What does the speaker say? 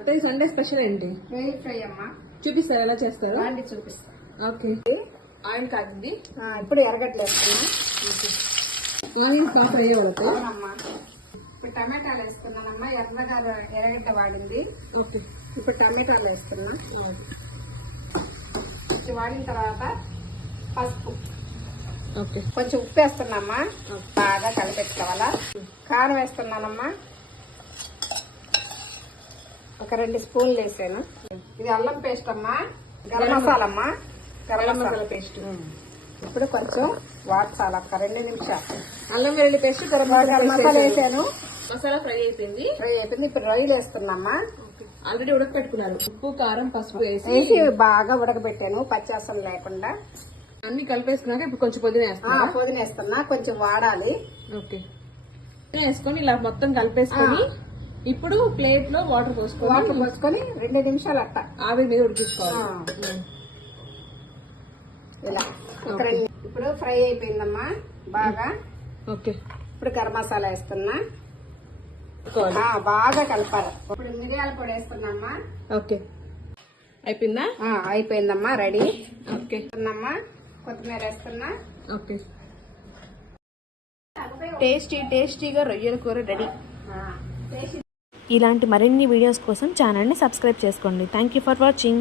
అంటే Sunday special ఏంటి? రొయ్యల ఫ్రై అమ్మా. చూపిస్తారా ఎలా చేస్తారో? రండి చూపిస్తా. ఓకే. ఆయిల్ కాగింది. ఇప్పుడు ఎర్రగడ్డలు వేస్తున్నా. ఆనియన్స్ బాగా ఫ్రై అవ్వాలి. అవునమ్మా. ఇప్పుడు టమాటాలు వేస్తున్నానమ్మా. ఎర్రగా ఎర్రగడ్డ వాడింది. ఓకే. ఇప్పుడు టమాటాలు వేస్తున్నా. కొంచెం వాడిన తర్వాత పసుపు. ఓకే. కొంచెం ఉప్పు వేస్తున్నామ్మా. బాగా కలిపెట్టుకోవాలా. కారం వేస్తున్నానమ్మా. ఒక 2 స్పూన్లు వేసాను. ఇది అల్లం పేస్ట్ అమ్మా. గరం మసాలా అమ్మా. గరం మసాలా పేస్ట్. ఇప్పుడు కొంచెం వాడ్చాలి ఒక 2 నిమిషాలు. అల్లం వెల్లుల్లి పేస్ట్, గరం మసాలా వేసాను. మసాలా ఫ్రై అయిపోయింది. ఇప్పుడు రొయ్యలు వేస్తున్నామ్మా. ఆల్రెడీ ఉడకపెట్టుకున్నారు. ఉప్పు, కారం, పసుపు వేసి బాగా ఉడకబెట్టాను పచ్చాసం లేకుండా. అన్ని కలిపేసుకున్నాక ఇప్పుడు కొంచెం పుదీనా వేస్తున్నా. పుదీనా వేస్తున్నా. కొంచెం వాడాలి. ఓకే. వేసుకొని ఇలా మొత్తం కలిపేసుకొని ఇప్పుడు ప్లేట్ లో వాటర్ పోసుకొని 2 నిమిషాలు అట్ట ఆవిరి మీద ఉడికించుకోవాలి. ఇలా ఇప్పుడు ఫ్రై అయిపోయిందమ్మా బాగా. ఓకే. ఇప్పుడు గరం మసాలా వేస్తున్నా. బాగా కలపాలి. ఇప్పుడు మిరియాల పొడి వేస్తున్నామ్మా. ఓకే. అయిపోయిందా? అయిపోయిందమ్మా. రెడీ. ఓకే. కొత్తిమీర వేస్తున్నా. ఓకే. టేస్టీగా రొయ్యల కూర రెడీ. ఇలాంటి మరిన్ని వీడియోస్ కోసం ఛానల్ని సబ్స్క్రైబ్ చేసుకోండి. Thank you for watching.